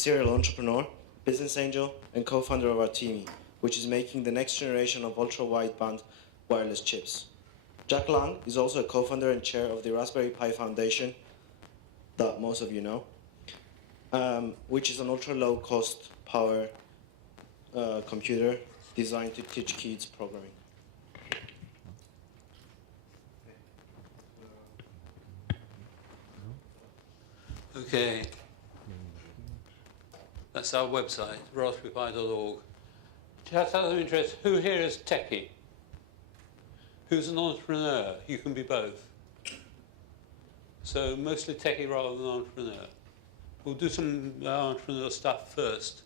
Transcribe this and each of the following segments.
serial entrepreneur, business angel, and co-founder of Artemi, which is making the next generation of ultra-wideband wireless chips. Jack Lang is also a co-founder and chair of the Raspberry Pi Foundation, that most of you know, which is an ultra-low cost power computer designed to teach kids programming. Okay, that's our website, raspberrypi.org. Just out of interest, who here is techie? Who's an entrepreneur? You can be both. So mostly techie rather than entrepreneur. We'll do some entrepreneur stuff first,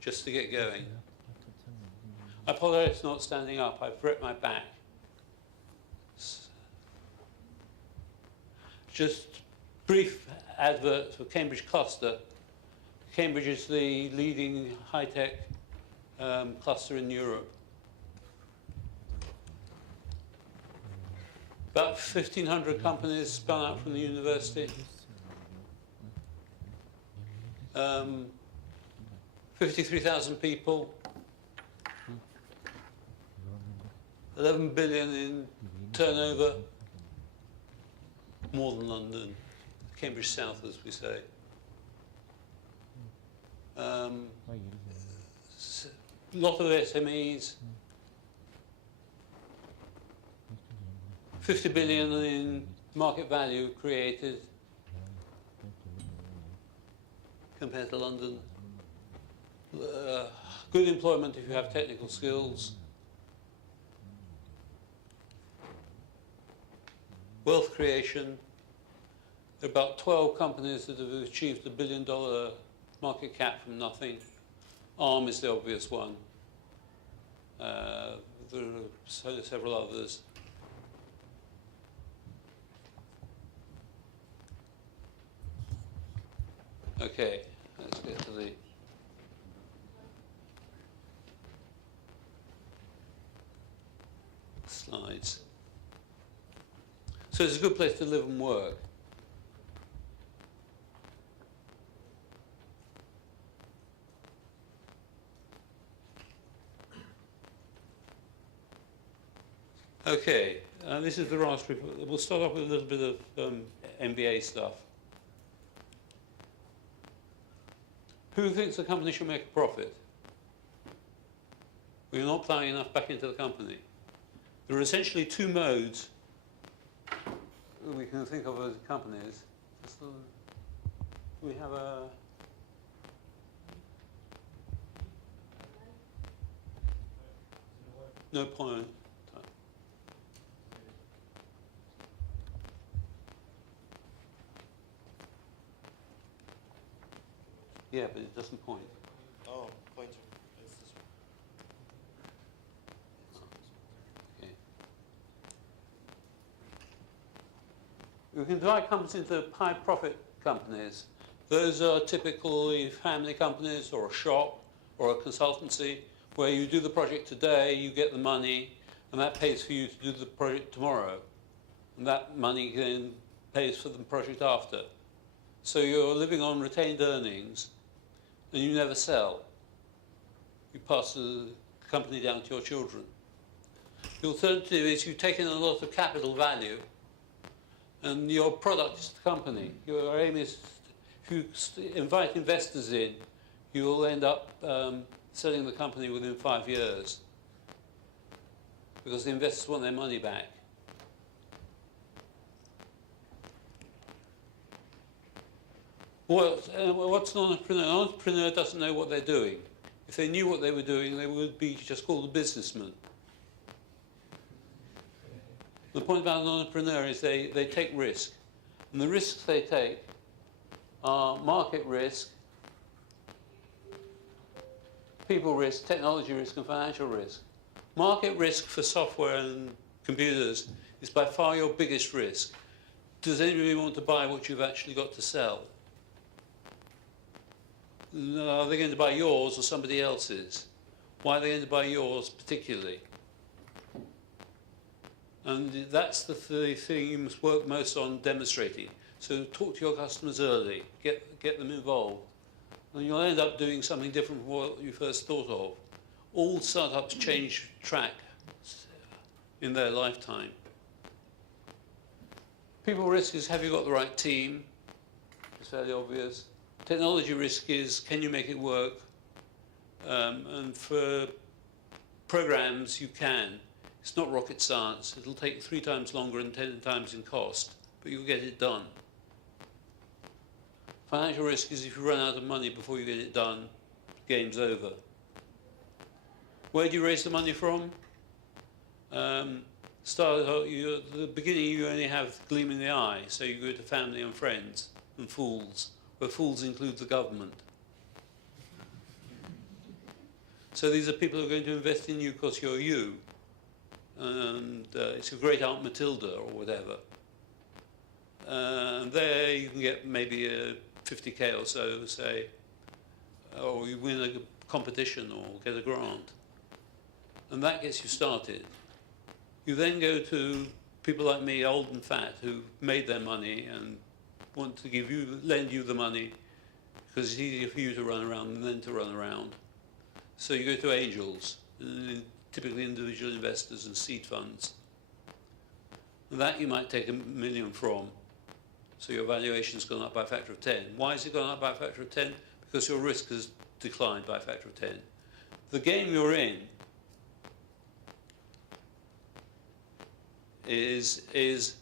just to get going. I apologize for not standing up. I've ripped my back. Just brief advert for Cambridge Cluster. Cambridge is the leading high-tech cluster in Europe. About 1,500 companies spun out from the university. 53,000 people. 11 billion in turnover. More than London. Cambridge South, as we say. A lot of SMEs. 50 billion in market value created compared to London. Good employment if you have technical skills. Wealth creation. There are about 12 companies that have achieved $1 billion market cap from nothing. Arm is the obvious one. There are several others. Okay, let's get to the slides. So it's a good place to live and work. Okay, this is the Raspberry. We'll start off with a little bit of MBA stuff. Who thinks the company should make a profit? We're not plowing enough back into the company. There are essentially two modes we can think of as companies. We have a no point. Yeah, but it doesn't point. Oh, pointer. Okay. We can divide companies into high profit companies. Those are typically family companies or a shop or a consultancy where you do the project today, you get the money, and that pays for you to do the project tomorrow. And that money then pays for the project after. So you're living on retained earnings and you never sell. You pass the company down to your children. The alternative is you take in a lot of capital value and your product is the company. Your aim is, if you invite investors in, you will end up selling the company within 5 years because the investors want their money back. What's an entrepreneur? An entrepreneur doesn't know what they're doing. If they knew what they were doing, they would be just called a businessman. The point about an entrepreneur is they take risk. And the risks they take are market risk, people risk, technology risk, and financial risk. Market risk for software and computers is by far your biggest risk. Does anybody want to buy what you've actually got to sell? Are they going to buy yours or somebody else's? Why are they going to buy yours particularly? And that's the thing you must work most on demonstrating. So talk to your customers early, get them involved. and you'll end up doing something different from what you first thought of. All startups change track in their lifetime. People risk is, have you got the right team? It's fairly obvious. Technology risk is, can you make it work? And for programs, you can. It's not rocket science. It'll take 3 times longer and 10 times in cost, but you'll get it done. Financial risk is if you run out of money before you get it done, game's over. Where do you raise the money from? Start at the beginning, you only have gleam in the eye, so you go to family and friends and fools, where fools include the government. So these are people who are going to invest in you because you're you. And it's your great Aunt Matilda or whatever. And there you can get maybe a 50k or so, say, or you win a competition or get a grant. And that gets you started. You then go to people like me, old and fat, who made their money and want to lend you the money because it's easier for you to run around than them to run around. So you go to angels, typically individual investors and seed funds. And that you might take $1 million from. So your valuation's gone up by a factor of 10. Why has it gone up by a factor of 10? Because your risk has declined by a factor of 10. The game you're in is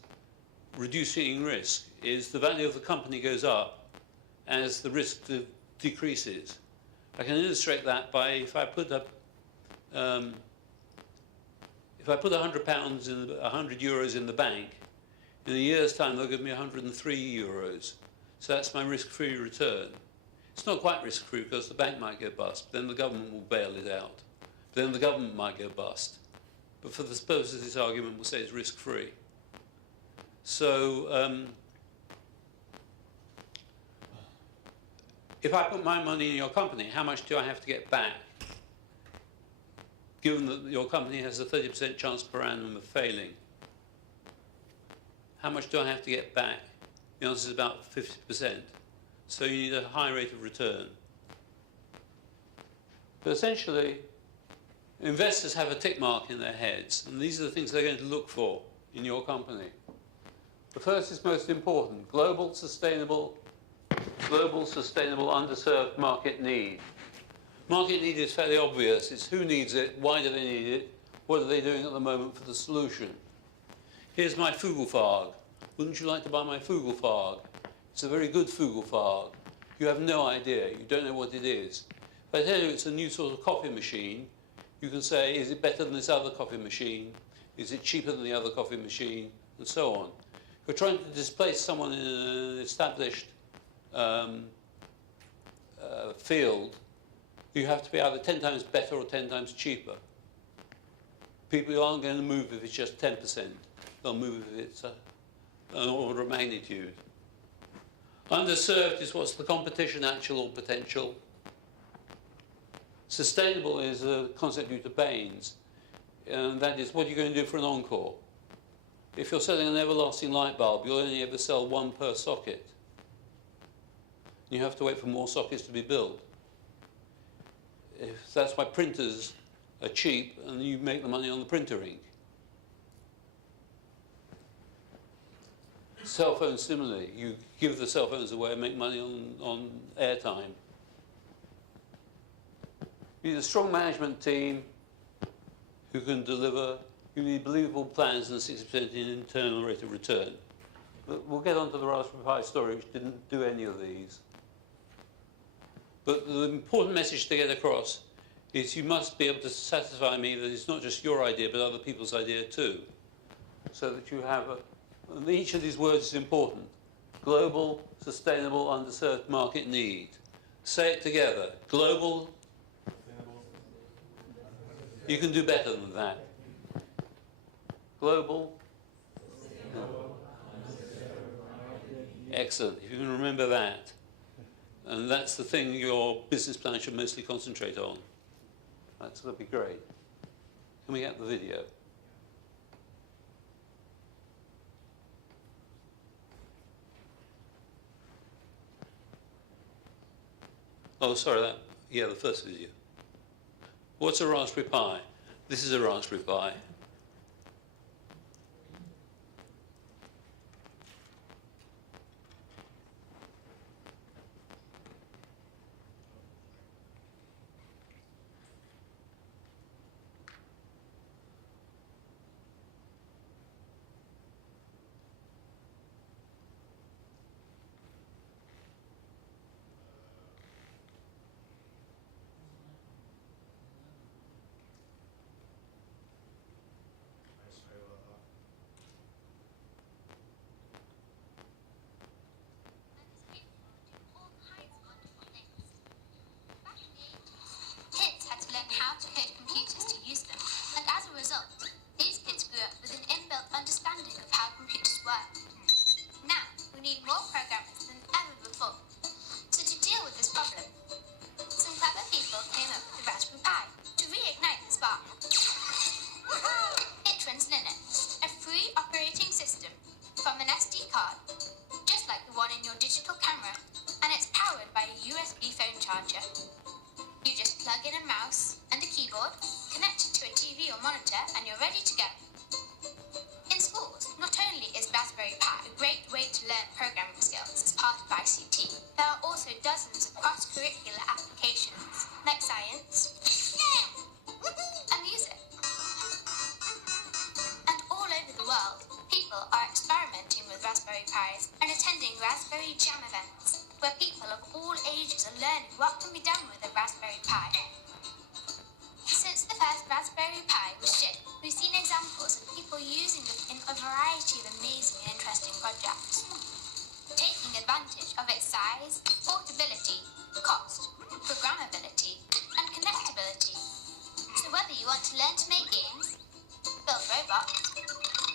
reducing risk, is the value of the company goes up as the risk decreases. I can illustrate that by if I put up £100 in 100 euros in the bank, in a year's time they'll give me 103 euros. So that's my risk-free return. It's not quite risk-free because the bank might go bust, then the government will bail it out. Then the government might go bust. But for the purposes of this argument, we'll say it's risk-free. So if I put my money in your company, how much do I have to get back? Given that your company has a 30% chance per annum of failing, how much do I have to get back? The answer is about 50%. So you need a high rate of return. But essentially, investors have a tick mark in their heads, and these are the things they're going to look for in your company. The first is most important: global, sustainable, underserved market need. Market need is fairly obvious. It's who needs it, why do they need it, what are they doing at the moment for the solution. Here's my Fugelfag. Wouldn't you like to buy my Fugelfag? It's a very good Fugelfag. You have no idea. You don't know what it is. If I tell you it's a new sort of coffee machine, you can say, is it better than this other coffee machine? Is it cheaper than the other coffee machine? And so on. If you're trying to displace someone in an established field, you have to be either 10 times better or 10 times cheaper. People aren't going to move if it's just 10%. They'll move if it's an order of magnitude. Underserved is what's the competition, actual or potential. Sustainable is a concept due to Baines, and that is what you're going to do for an encore. If you're selling an everlasting light bulb, you'll only ever sell one per socket. You have to wait for more sockets to be built. That's why printers are cheap, and you make the money on the printer ink. Cell phones similarly. You give the cell phones away and make money on airtime. You need a strong management team who can deliver. You need believable plans and a 60% in internal rate of return. But we'll get on to the Raspberry Pi story, which didn't do any of these. But the important message to get across is you must be able to satisfy me that it's not just your idea, but other people's idea too. So that you have and each of these words is important. Global, sustainable, underserved market need. Say it together. Global. You can do better than that. Global. Excellent. If you can remember that. And that's the thing your business plan should mostly concentrate on. That's going to be great. Can we get the video? Oh, sorry, the first video. What's a Raspberry Pi? This is a Raspberry Pi. Kids had to learn how to code computers to use them, and as a result, these kids grew up with an inbuilt understanding of how computers work. Now, we need more programmers than ever before. So to deal with this problem, some clever people came up with the Raspberry Pi to reignite the spark. It runs Linux, a free operating system from an SD card, just like the one in your digital camera, and it's powered by a USB phone charger. You just plug in a mouse and a keyboard, connect it to a TV or monitor, and you're ready to go. In schools, not only is Raspberry Pi a great way to learn programming skills as part of ICT, there are also dozens of cross-curricular applications, like science and music. And all over the world, people are experimenting with Raspberry Pis and attending Raspberry Jam events, where people of all ages are learning what can be done with a Raspberry Pi. Since the first Raspberry Pi was shipped, we've seen examples of people using them in a variety of amazing and interesting projects, taking advantage of its size, portability, cost, programmability, and connectability. So whether you want to learn to make games, build robots,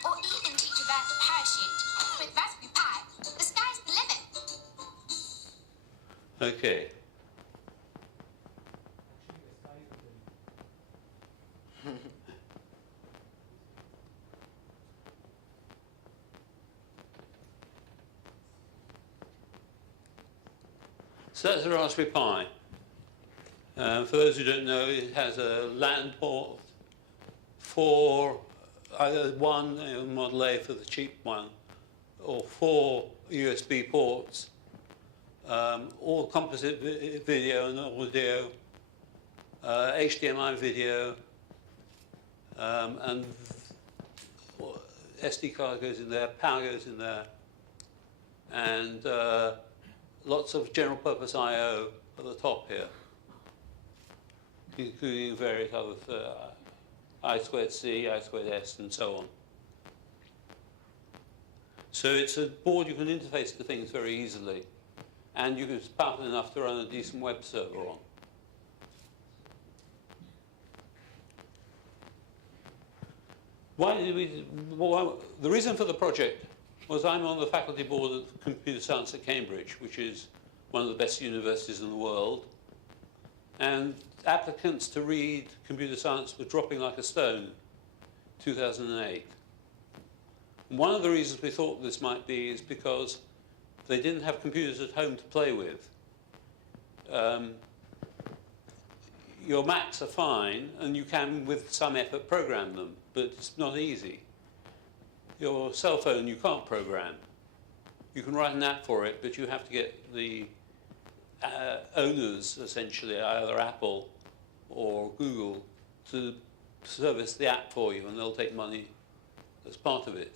or even teach a bird to parachute, with Raspberry Pi, the sky's the limit. Okay. So that's a Raspberry Pi. For those who don't know, it has a LAN port for either one Model A for the cheap one, or 4 USB ports, all composite video and audio, HDMI video, and SD card goes in there, power goes in there, and lots of general purpose I/O at the top here, including various others, I2C, I2S, and so on. So it's a board you can interface to things very easily, and it's powerful enough to run a decent web server on. The reason for the project was I'm on the faculty board of computer science at Cambridge, which is one of the best universities in the world, and applicants to read computer science were dropping like a stone in 2008. And one of the reasons we thought this might be is because they didn't have computers at home to play with. Your Macs are fine, and you can, with some effort, program them, but it's not easy. Your cell phone you can't program. You can write an app for it, but you have to get the owners, essentially, either Apple or Google, to service the app for you, and they'll take money as part of it.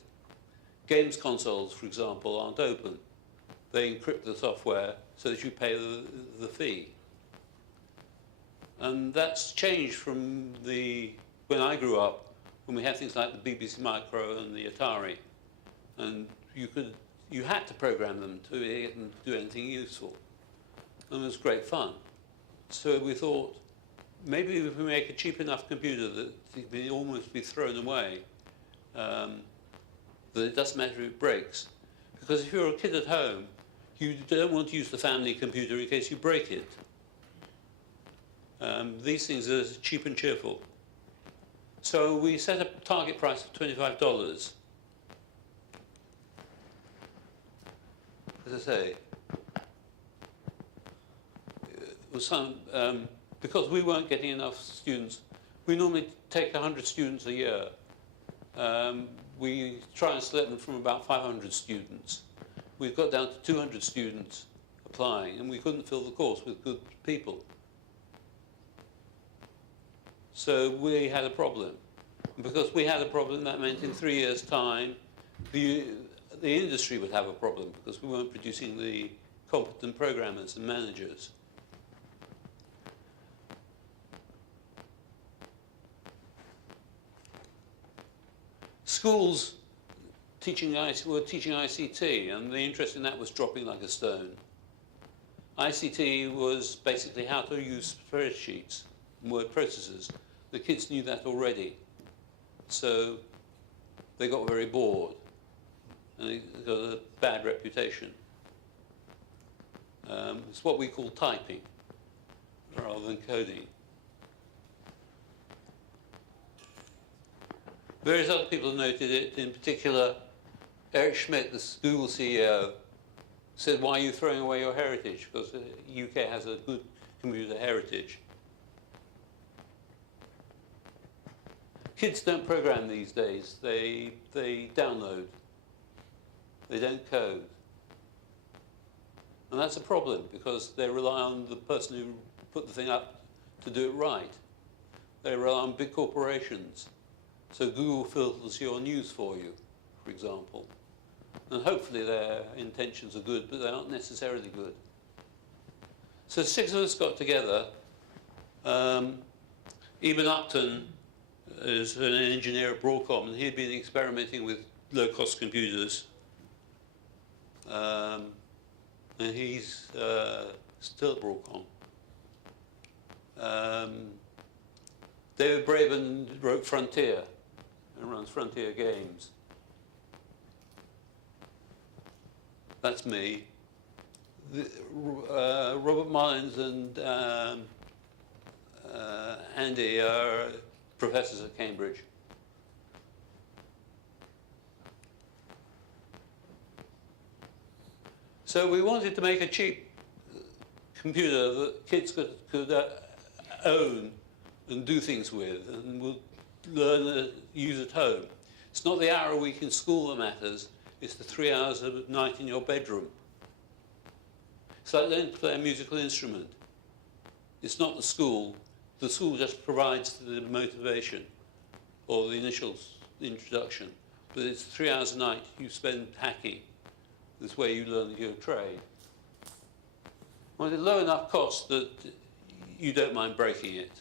Games consoles, for example, aren't open. They encrypt the software so that you pay the fee. And that's changed from when I grew up, when we had things like the BBC Micro and the Atari, and you had to program them to get them to do anything useful. And it was great fun. So we thought, maybe if we make a cheap enough computer that it can almost be thrown away, that it doesn't matter if it breaks. Because if you're a kid at home, you don't want to use the family computer in case you break it. These things are cheap and cheerful. So we set a target price of $25. As I say, because we weren't getting enough students, we normally take 100 students a year. We try and select them from about 500 students. We've got down to 200 students applying, and we couldn't fill the course with good people. So we had a problem. And because we had a problem, that meant in 3 years' time, the industry would have a problem because we weren't producing the competent programmers and managers. Schools were teaching ICT, and the interest in that was dropping like a stone. ICT was basically how to use spreadsheets and word processors. The kids knew that already, so they got very bored, and it got a bad reputation. It's what we call typing, rather than coding. Various other people have noted it. In particular, Eric Schmidt, the Google CEO, said, "Why are you throwing away your heritage?" Because the UK has a good computer heritage. Kids don't program these days. They download. They don't code. And that's a problem because they rely on the person who put the thing up to do it right. They rely on big corporations. So Google filters your news for you, for example. And hopefully their intentions are good, but they aren't necessarily good. So 6 of us got together. Eben Upton is an engineer at Broadcom, and he'd been experimenting with low-cost computers. And he's still at Broadcom. David Braben wrote Frontier and runs Frontier Games. That's me. Robert Mullins and Andy are professors at Cambridge. So we wanted to make a cheap computer that kids could own and do things with and would learn to use at home. It's not the hour a week in school that matters, it's the 3 hours a night in your bedroom. It's like learning to play a musical instrument. It's not the school just provides the motivation or the initial introduction, but it's 3 hours a night you spend hacking. This way you learn your trade. Well, it's low enough cost that you don't mind breaking it.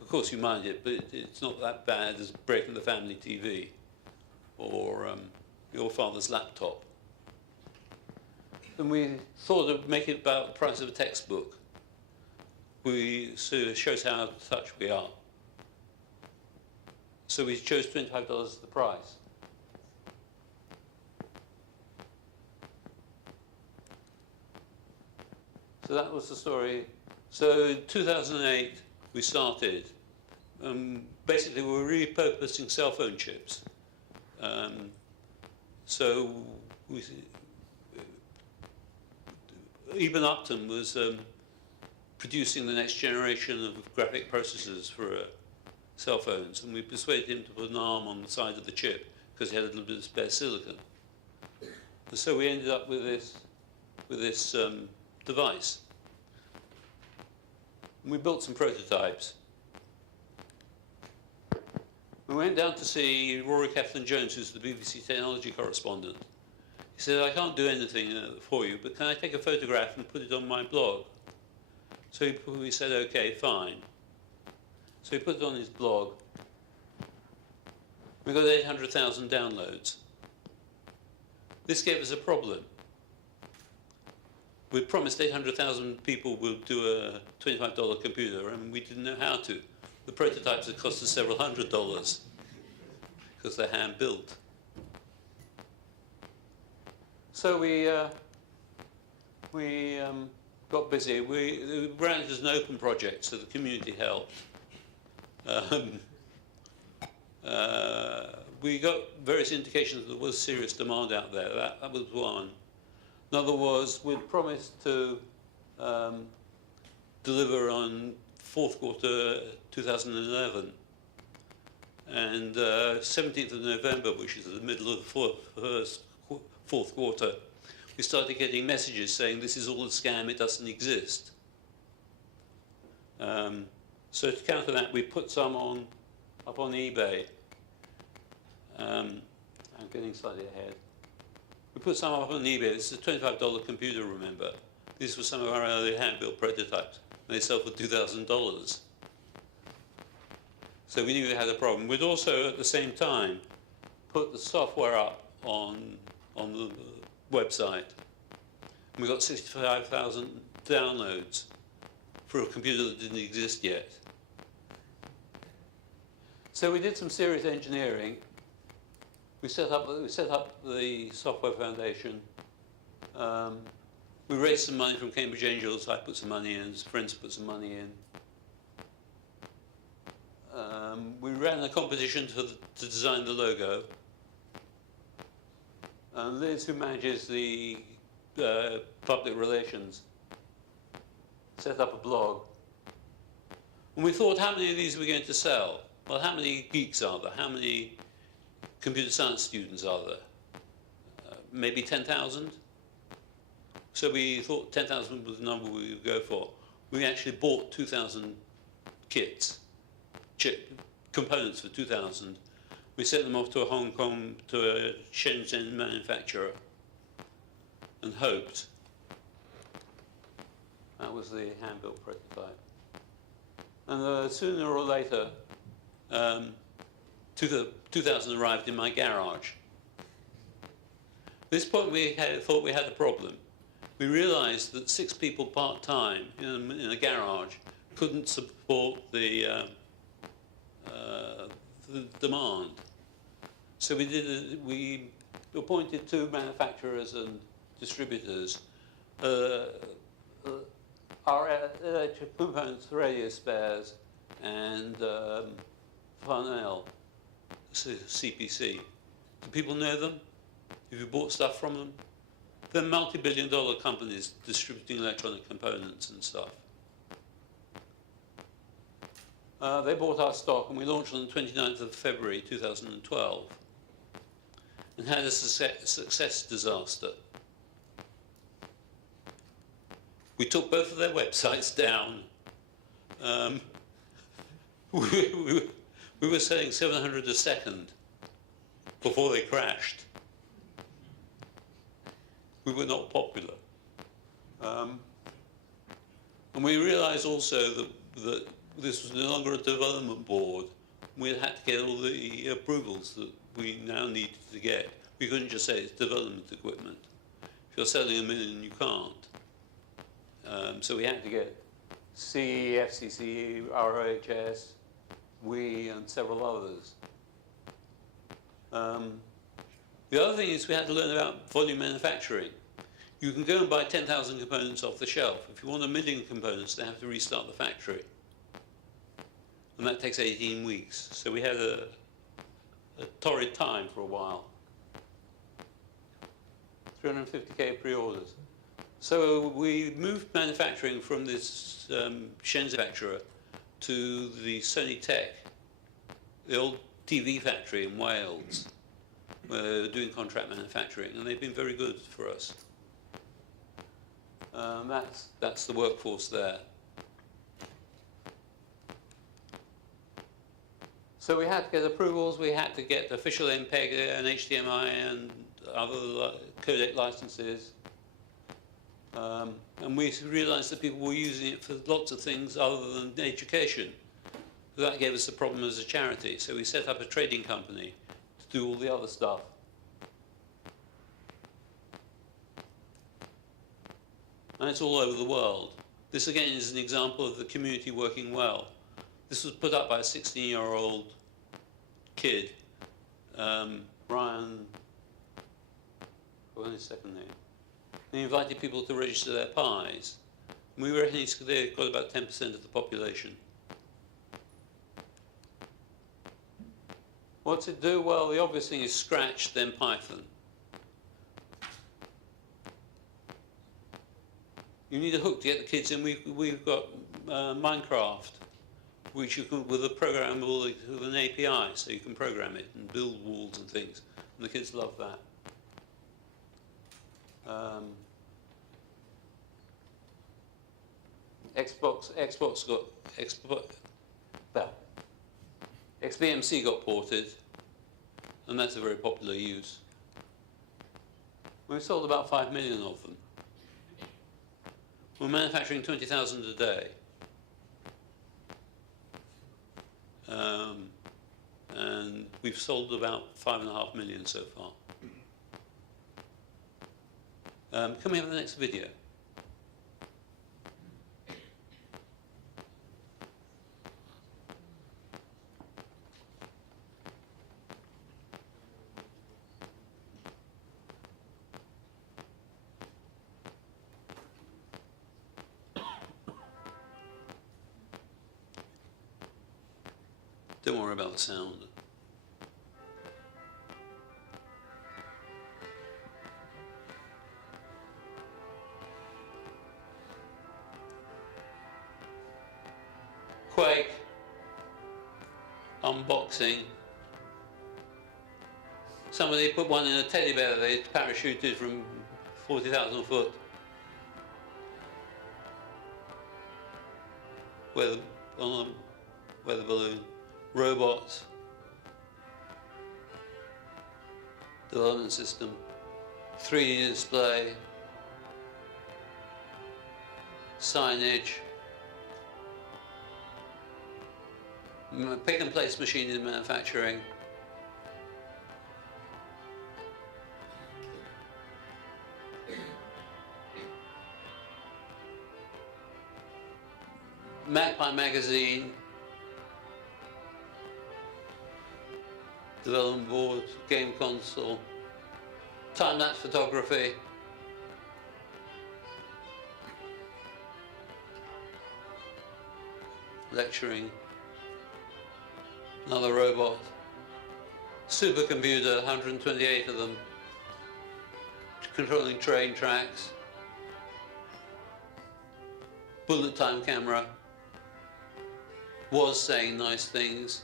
Of course you mind it, but it's not that bad as breaking the family TV or your father's laptop. And we thought of making it about the price of a textbook. So it shows how out of touch we are. So we chose $25 as the price. So that was the story. So in 2008, we started. Basically, we were repurposing cell phone chips. Eben Upton was producing the next generation of graphic processors for cell phones, and we persuaded him to put an ARM on the side of the chip because he had a little bit of spare silicon. And so we ended up with this device. And we built some prototypes. We went down to see Rory Keflin-Jones, who's the BBC technology correspondent. He said, "I can't do anything for you, but can I take a photograph and put it on my blog?" So we said, "Okay, fine." So he put it on his blog. We got 800,000 downloads. This gave us a problem. We promised 800,000 people would do a $25 computer, and we didn't know how to. The prototypes had cost us several $100s because they're hand-built. So we got busy. We ran it as an open project, so the community helped. We got various indications that there was serious demand out there. That was one. Another was we'd promised to deliver on fourth quarter 2011. And 17th of November, which is the middle of the fourth quarter, we started getting messages saying this is all a scam, it doesn't exist. So to counter that, we put some up on eBay. I'm getting slightly ahead. We put some up on eBay. This is a $25 computer, remember. These were some of our early hand-built prototypes. And they sell for $2,000. So we knew we had a problem. We'd also, at the same time, put the software up on the website. And we got 65,000 downloads for a computer that didn't exist yet. So we did some serious engineering. We set up the software foundation. We raised some money from Cambridge Angels. I put some money in. Friends put some money in. We ran a competition to design the logo. And Liz, who manages the public relations, set up a blog. And we thought, how many of these are we going to sell? Well, how many geeks are there? How many computer science students are there? Maybe 10,000? So we thought 10,000 was the number we would go for. We actually bought 2,000 kits, components for 2,000. We sent them off to Hong Kong, to a Shenzhen manufacturer, and hoped. That was the hand-built prototype. And sooner or later, 2,000 arrived in my garage. At this point, we thought we had a problem. We realized that 6 people part-time in a garage couldn't support the demand. So we appointed 2 manufacturers and distributors. Our electric components, radio spares, and Farnell, CPC. Do people know them? Have you bought stuff from them? They're multi-billion-dollar companies distributing electronic components and stuff. They bought our stock, and we launched on the 29th of February 2012 and had a success disaster. We took both of their websites down. We were selling 700 a second before they crashed. We were not popular. And we realized also that this was no longer a development board. We had to get all the approvals that we now needed to get. We couldn't just say it's development equipment. If you're selling a million, you can't. So we had to get CE, FCC, ROHS, we, and several others. The other thing is we had to learn about volume manufacturing. You can go and buy 10,000 components off the shelf. If you want 1 million components, they have to restart the factory. And that takes 18 weeks. So we had a torrid time for a while. 350K pre-orders. So we moved manufacturing from this Shenzhen manufacturer to the Sony Tech, the old TV factory in Wales, where they were doing contract manufacturing, and they've been very good for us. That's the workforce there. So we had to get approvals, we had to get official MPEG and HDMI and other codec licenses. And we realized that people were using it for lots of things other than education. So that gave us a problem as a charity. So we set up a trading company to do all the other stuff. And it's all over the world. This again is an example of the community working well. This was put up by a 16-year-old kid, Brian, what's his second name? And he invited people to register their pies. And we reckon they've got about 10% of the population. What's it do? Well, the obvious thing is Scratch, then Python. You need a hook to get the kids in. We've got Minecraft, which you can, with a programmable, with an API, so you can program it and build walls and things. And the kids love that. Xbox got XBMC got ported, and that's a very popular use. We sold about 5 million of them. We're manufacturing 20,000 a day. And we've sold about 5.5 million so far. Can we have the next video? Don't worry about the sound. Quake. Unboxing. Somebody put one in a teddy bear they parachuted from 40,000 foot. Weather balloon. Robots. Development system. 3D display. Signage. Pick and place machine in manufacturing. Magpie magazine. Development board, game console, time-lapse photography, lecturing, another robot, supercomputer, 128 of them, controlling train tracks, bullet time camera, was saying nice things.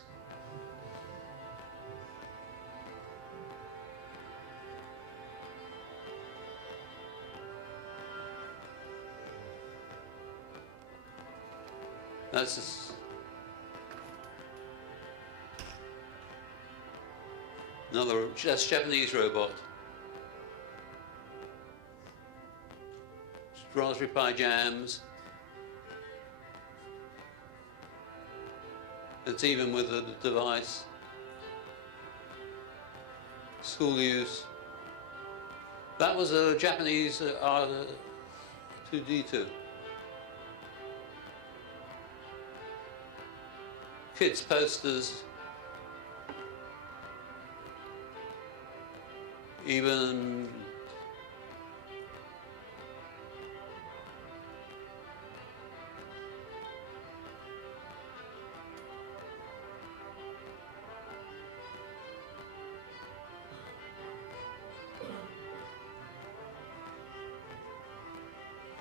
That's Japanese robot. Raspberry Pi jams. It's even with the device. School use. That was a Japanese R2D2. Kids' posters, even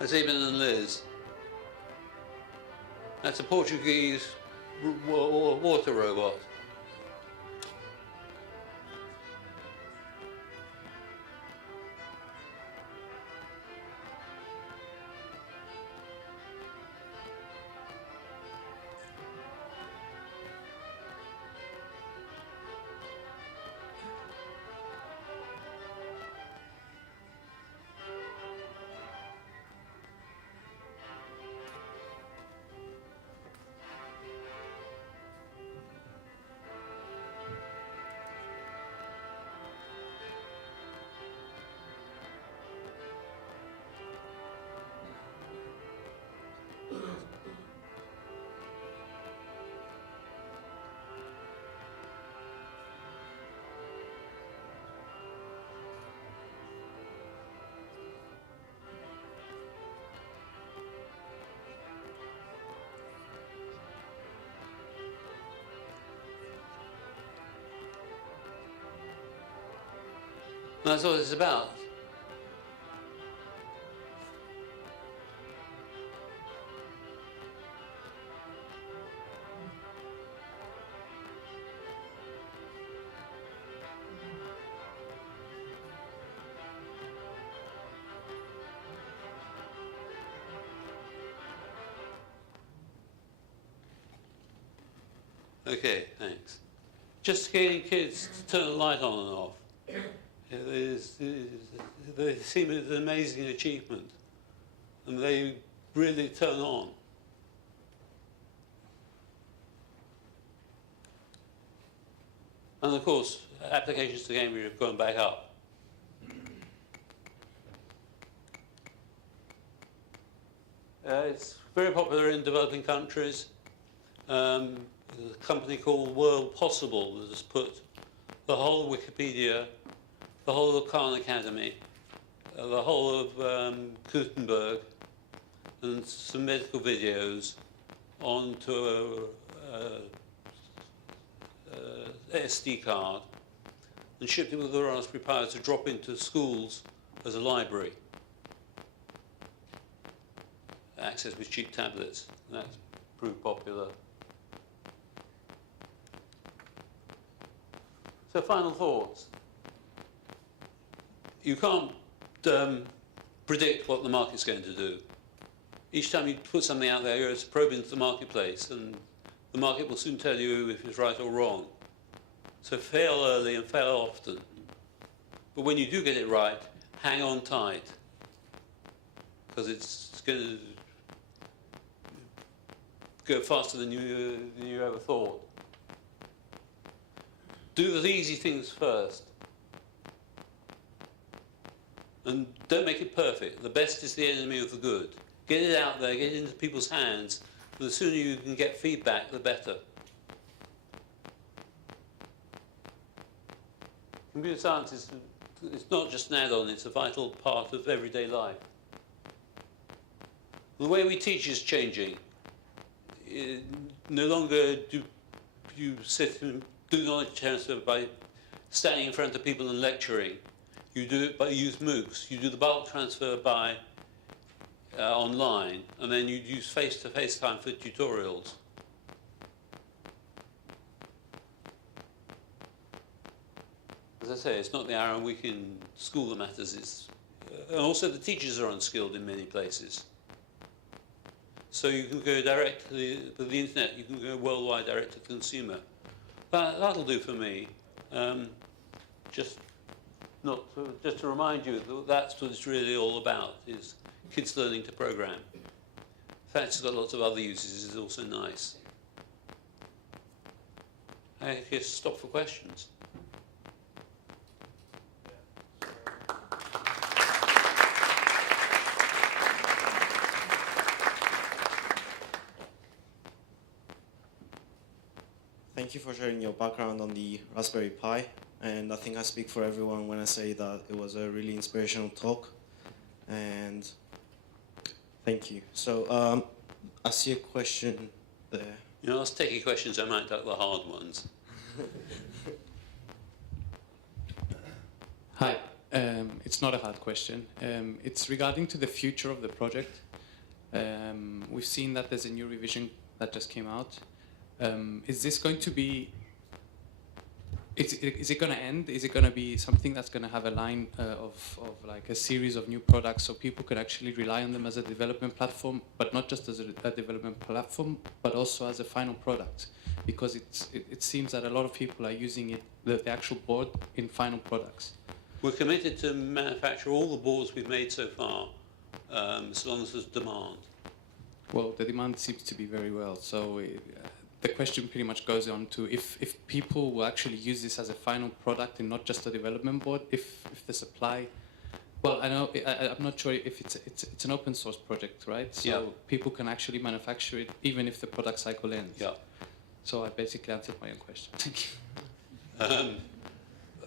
that's even in Liz. That's a Portuguese water robot. That's what it's about. Okay, thanks. Just getting kids to turn the light on and off. They seem an amazing achievement, and they really turn on. And of course, applications to Cambridge have gone back up. It's very popular in developing countries. There's a company called World Possible that has put the whole of Wikipedia, the whole of Khan Academy, the whole of Gutenberg, and some medical videos onto a SD card and shipped it with a Raspberry Pi to drop into schools as a library. Access with cheap tablets. That's proved popular. So final thoughts. You can't predict what the market's going to do. Each time you put something out there, you're to probe into the marketplace, and the market will soon tell you if it's right or wrong. So fail early and fail often. But when you do get it right, hang on tight, because it's going to go faster than you ever thought. Do the easy things first. And don't make it perfect. The best is the enemy of the good. Get it out there, get it into people's hands. The sooner you can get feedback, the better. Computer science is not just an add-on, it's a vital part of everyday life. The way we teach is changing. No longer do you sit and do knowledge transfer by standing in front of people and lecturing. You do it by use MOOCs. You do the bulk transfer by online, and then you use face-to-face time for tutorials. As I say, it's not the hour and week in school that matters. It's and also the teachers are unskilled in many places. So you can go directly with the internet. You can go worldwide, direct to consumer. That'll do for me. Just to remind you that that's what it's really all about: is kids learning to program. The fact it's got lots of other uses is also nice. I guess stop for questions. Thank you for sharing your background on the Raspberry Pi, and I think I speak for everyone when I say that it was a really inspirational talk, and thank you. So I see a question there. You know, ask techie questions, I might duck the hard ones. Hi, it's not a hard question. It's regarding to the future of the project. We've seen that there's a new revision that just came out. Is this going to be, is it going to end? Is it going to be something that's going to have a line of like a series of new products so people could actually rely on them as a development platform, but not just as a development platform, but also as a final product? Because it seems that a lot of people are using it, the actual board, in final products. We're committed to manufacture all the boards we've made so far, as long as there's demand. Well, the demand seems to be very well. So the question pretty much goes on to if people will actually use this as a final product and not just a development board, if the supply, well, I know, I'm not sure if it's an open source project, right? So yeah. People can actually manufacture it even if the product cycle ends. Yeah. So I basically answered my own question. Thank you.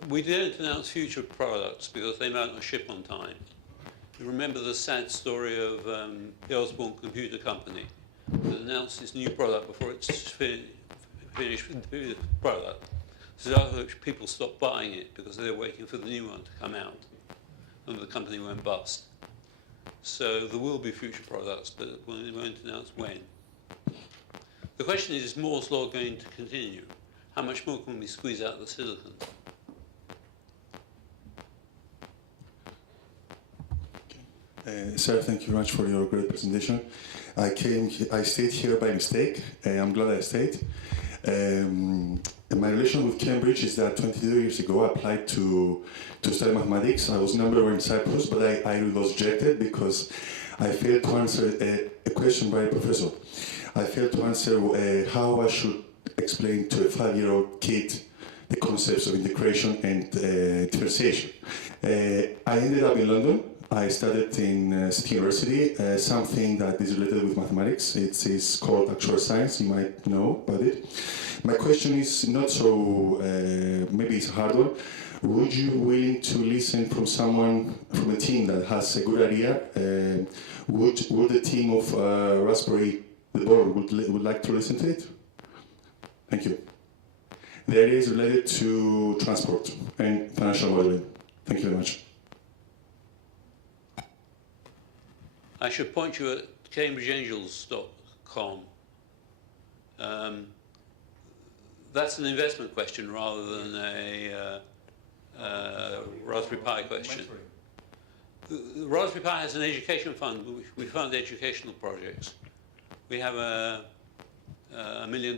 We didn't announce future products because they might not ship on time. You remember the sad story of the Osborne Computer Company that announced its new product before it's finished with the product. So after which people stopped buying it because they were waiting for the new one to come out, and the company went bust. So there will be future products, but we won't announce when. The question is Moore's law going to continue? How much more can we squeeze out of the silicon? Sir, thank you very much for your great presentation. I stayed here by mistake. I'm glad I stayed. My relation with Cambridge is that 22 years ago I applied to study mathematics. I was number one in Cyprus, but I was rejected because I failed to answer a question by a professor. I failed to answer how I should explain to a 5-year-old kid the concepts of integration and differentiation. I ended up in London. I studied in City University, something that is related with mathematics. It is called actuarial science, you might know about it. My question is not so, maybe it's a hard one. Would you be willing to listen from someone from a team that has a good idea? Would the team of Raspberry, the board, would like to listen to it? Thank you. The idea is related to transport and financial modeling. Thank you very much. I should point you at cambridgeangels.com. That's an investment question rather than a Raspberry Pi question. The Raspberry Pi has an education fund, which we fund educational projects. We have a £1 million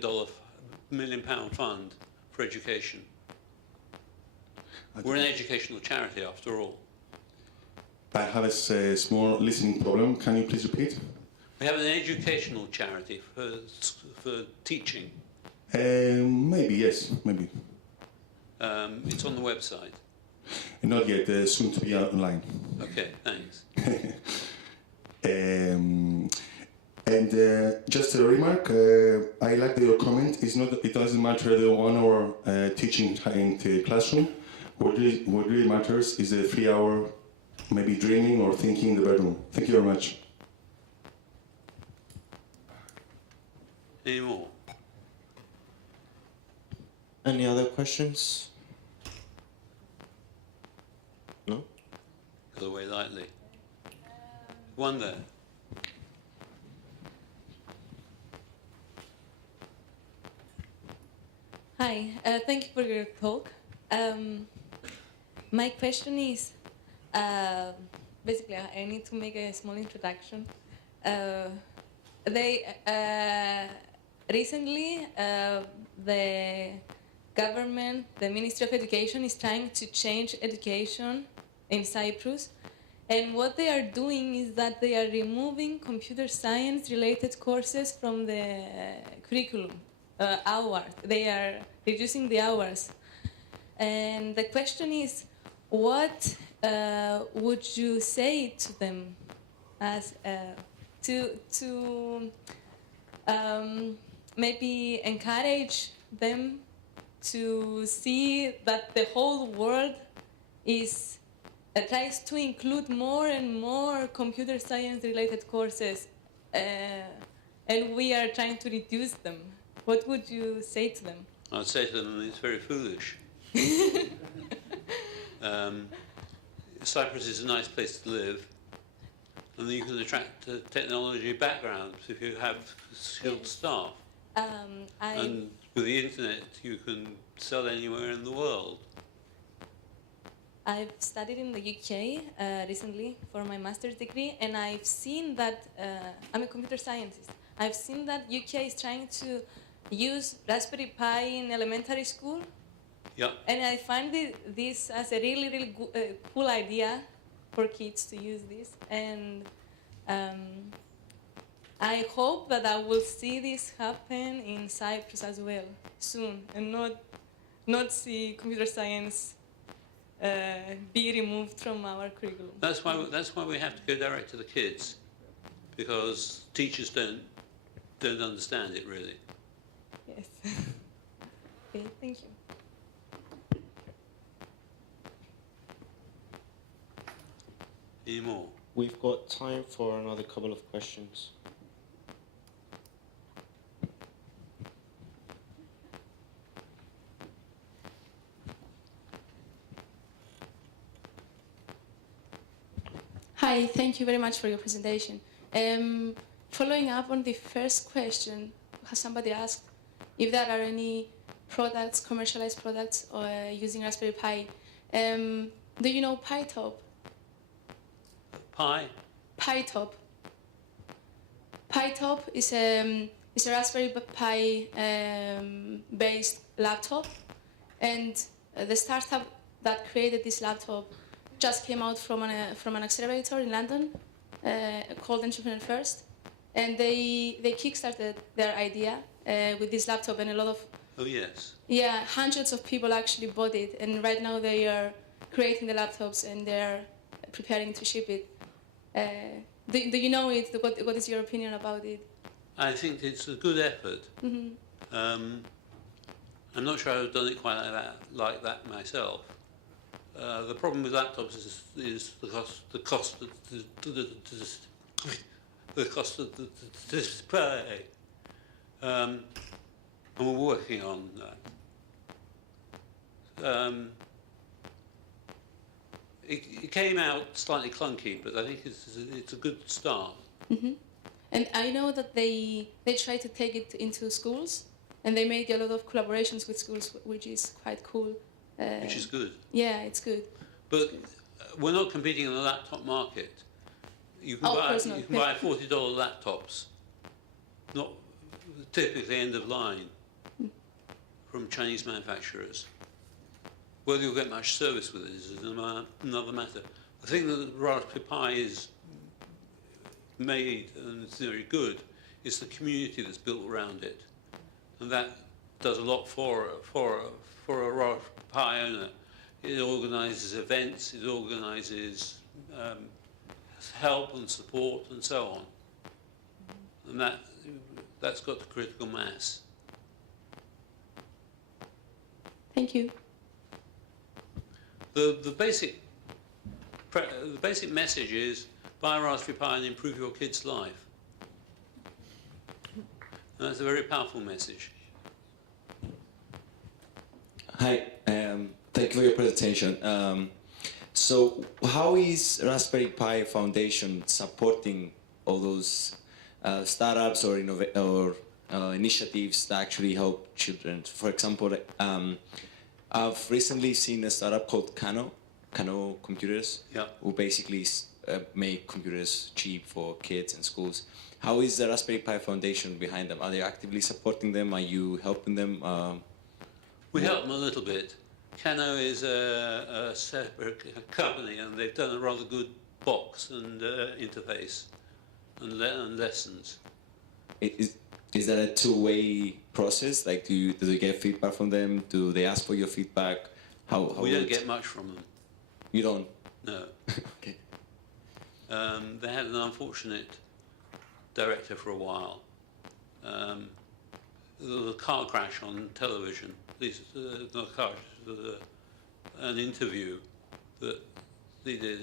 fund for education. We're an educational charity after all. I have a small listening problem. Can you please repeat? We have an educational charity for teaching. Maybe, yes, maybe. It's on the website. Not yet, soon to be online. Okay, thanks. Just a remark, I like your comment. It doesn't matter the 1 hour teaching in the classroom. What really matters is the 3 hour maybe dreaming or thinking in the bedroom. Thank you very much. Any more? Any other questions? No? Go away lightly. One there. Hi, thank you for your talk. My question is, basically, I need to make a small introduction. Recently, the government, the Ministry of Education, is trying to change education in Cyprus. And what they are doing is that they are removing computer science-related courses from the curriculum. Hours. They are reducing the hours. And the question is, what would you say to them as to maybe encourage them to see that the whole world is tries to include more and more computer science related courses, and we are trying to reduce them? What would you say to them? I'd say to them it's very foolish. Cyprus is a nice place to live, and you can attract technology backgrounds if you have skilled staff. And with the internet, you can sell anywhere in the world. I've studied in the UK recently for my master's degree, and I've seen that I'm a computer scientist. I've seen that UK is trying to use Raspberry Pi in elementary school. Yeah. And I find this as a really, really cool idea for kids to use this. And I hope that I will see this happen in Cyprus as well soon, and not see computer science be removed from our curriculum. That's why we have to go direct to the kids, because teachers don't understand it really. Yes. Okay, thank you. Any more? We've got time for another couple of questions. Hi, thank you very much for your presentation. Following up on the first question, has somebody asked if there are any products, commercialized products, using Raspberry Pi? Do you know PyTop? Pi? PyTop. PyTop is a It's a Raspberry Pi based laptop, and the startup that created this laptop just came out from an accelerator in London called Entrepreneur First, and they kickstarted their idea with this laptop, and a lot of Oh, yes. hundreds of people actually bought it, and right now they are creating the laptops and they're preparing to ship it. Do you know it? What is your opinion about it? I think it's a good effort. I'm not sure I've done it quite like that myself. The problem with laptops is the cost of the display. And we're working on that. It came out slightly clunky, but I think it's a good start. And I know that they try to take it into schools, and they make a lot of collaborations with schools, which is quite cool. Which is good. Yeah, it's good. But we're not competing in the laptop market. You can Of buy course not. you can buy $40 laptops, not typically end of line, from Chinese manufacturers. Whether you'll get much service with it is another matter. The thing that the Raspberry Pi is made, and it's very good, is the community that's built around it, and that does a lot for a Raspberry Pi owner. It organises events, it organises help and support and so on, and that's got the critical mass. Thank you. The basic message is buy a Raspberry Pi and improve your kid's life. And that's a very powerful message. Hi, thank you for your presentation. So how is Raspberry Pi Foundation supporting all those startups or initiatives that actually help children? For example, I've recently seen a startup called Kano Computers, who basically make computers cheap for kids and schools. How is the Raspberry Pi Foundation behind them? Are they actively supporting them? Are you helping them? We help them a little bit. Kano is a separate company, and they've done a rather good box and interface and lessons. Is that a two-way process? Like, do they get feedback from them? Do they ask for your feedback? How we don't get much from them. You don't? No. Okay. They had an unfortunate director for a while. There was a car crash on television. Not a car crash, an interview that they did.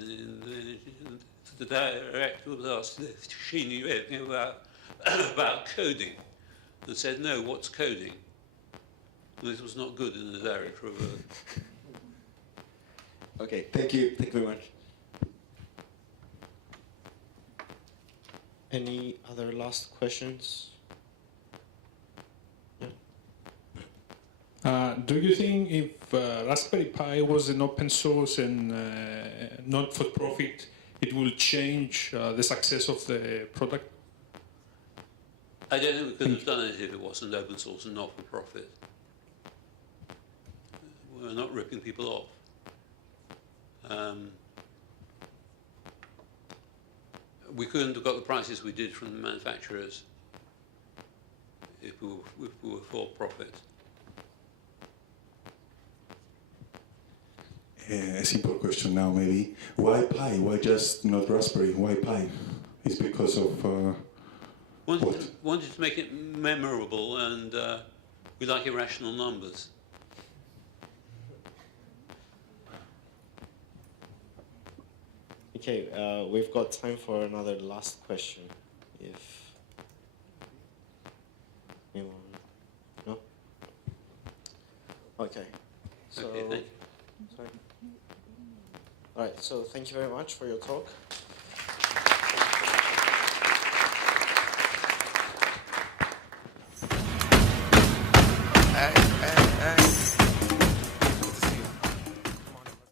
The director was asked if she knew anything about coding, and said, "No, what's coding?" And this was not good in the director of a... Okay, thank you. Thank you very much. Any other last questions? Do you think if Raspberry Pi was an open source and not for profit, it will change the success of the product? I don't think we could have done it if it wasn't open source and not for profit. We're not ripping people off. We couldn't have got the prices we did from the manufacturers if we were for profit. A simple question now, maybe. Why Pi? Why just not Raspberry? Why Pi? It's because of Wanted to make it memorable, and we like irrational numbers. Okay, we've got time for another last question. If anyone, no? Okay. So, Okay, thank you. sorry. All right. So thank you very much for your talk.